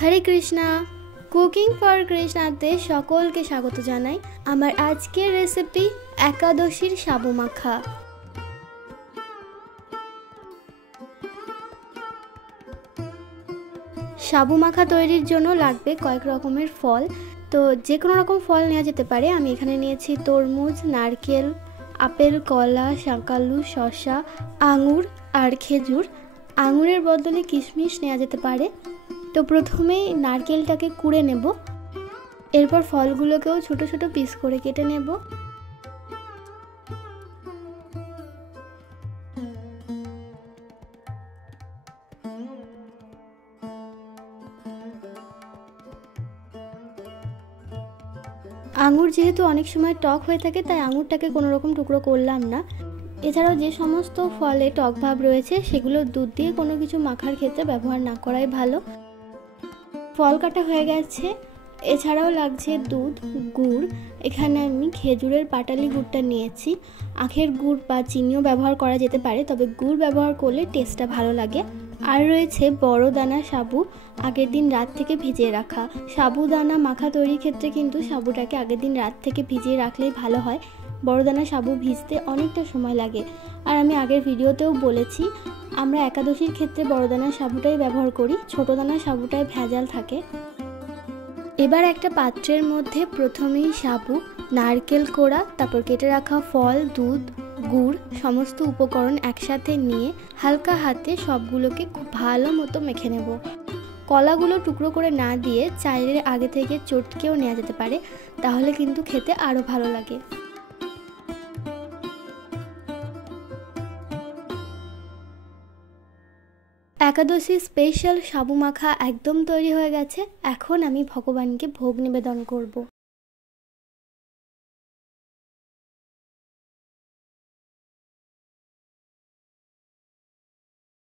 Hare Krishna. Cooking for কৃষ্ণাতে সকলকে স্বাগত জানাই। আমার আজকের রেসিপি একাদশীর সাবু মাখা। সাবু মাখা তৈরির জন্য লাগবে কয়েক রকমের ফল। তো যে কোনো রকম ফল নেওয়া যেতে পারে। আমি এখানে নিয়েছি তরমুজ, নারকেল, আপেল, কলা, শাঁকালু, শসা, আঙুর আর খেজুর। আঙুরের বদলে কিশমিশ নেওয়া যেতে পারে। তো প্রথমেই নারকেলটাকে কুড়ে নেব, এরপর ফলগুলোকেও ছোট ছোট পিস করে কেটে নেব। আঙুর যেহেতু অনেক সময় টক হয়ে থাকে, তাই আঙুরটাকে কোনো রকম টুকরো করলাম না। এছাড়াও যে সমস্ত ফলে টক ভাব রয়েছে সেগুলো দুধ দিয়ে কোনো কিছু মাখার ক্ষেত্রে ব্যবহার না করাই ভালো। ফল কাটা হয়ে গেছে। এছাড়াও লাগছে দুধ, গুড়। এখানে আমি খেজুরের পাটালি গুড়টা নিয়েছি। আখের গুড় বা চিনিও ব্যবহার করা যেতে পারে, তবে গুড় ব্যবহার করলে টেস্টটা ভালো লাগে। আর রয়েছে বড় দানা সাবু, আগের দিন রাত থেকে ভিজিয়ে রাখা। সাবুদানা মাখা তৈরির ক্ষেত্রে কিন্তু সাবুটাকে আগের দিন রাত থেকে ভিজিয়ে রাখলেই ভালো হয়। বড় দানা সাবু ভিজতে অনেকটা সময় লাগে। আর আমি আগের ভিডিওতেও বলেছি, আমরা একাদশীর ক্ষেত্রে বড় দানার সাবুটাই ব্যবহার করি, ছোট দানার সাবুটায় ভেজাল থাকে। এবার একটা পাত্রের মধ্যে প্রথমেই সাবু, নারকেল কোড়া, তারপর কেটে রাখা ফল, দুধ, গুড় সমস্ত উপকরণ একসাথে নিয়ে হালকা হাতে সবগুলোকে খুব ভালো মতো মেখে নেব। কলাগুলো টুকরো করে না দিয়ে চাইলে আগে থেকে চটকেও নেওয়া যেতে পারে, তাহলে কিন্তু খেতে আরও ভালো লাগে। একাদশী স্পেশাল সাবু মাখা একদম তৈরি হয়ে গেছে। এখন আমি ভগবানকে ভোগ নিবেদন করব।